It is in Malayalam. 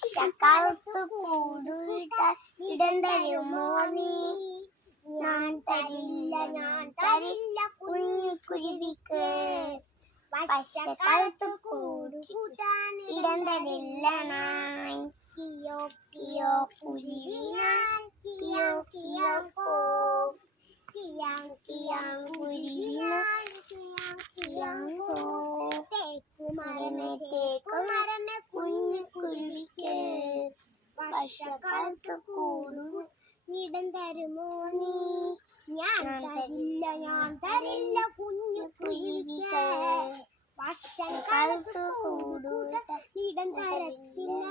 വർഷക്കാലത്ത് കൂടുക ഇടം തരുമോ നീ? ഞാൻ തരില്ല കുഞ്ഞിക്കുരുവിക്ക്. വർഷക്കാലത്ത് കൂടുകൂട്ടാൻ ഇടം തരില്ല ഞാൻ. കിയോ കിയോ കുരുവിനാൻ കിയോ കിയോ കോ. കിയാം കിയാം കുരുവിനാൻ കിയാം കിയാം കോ. തേക്കുമരമേ കുഞ്ഞിക്കുരുവിക്ക്. വർഷക്കാലത്ത് കൂടുക ഇടം തരുമോ നീ? ഞാൻ തരില്ല കുഞ്ഞിക്കുരുവിക്ക്. വർഷക്കാലത്ത് കൂടുക ഇടം തരത്തില്ല.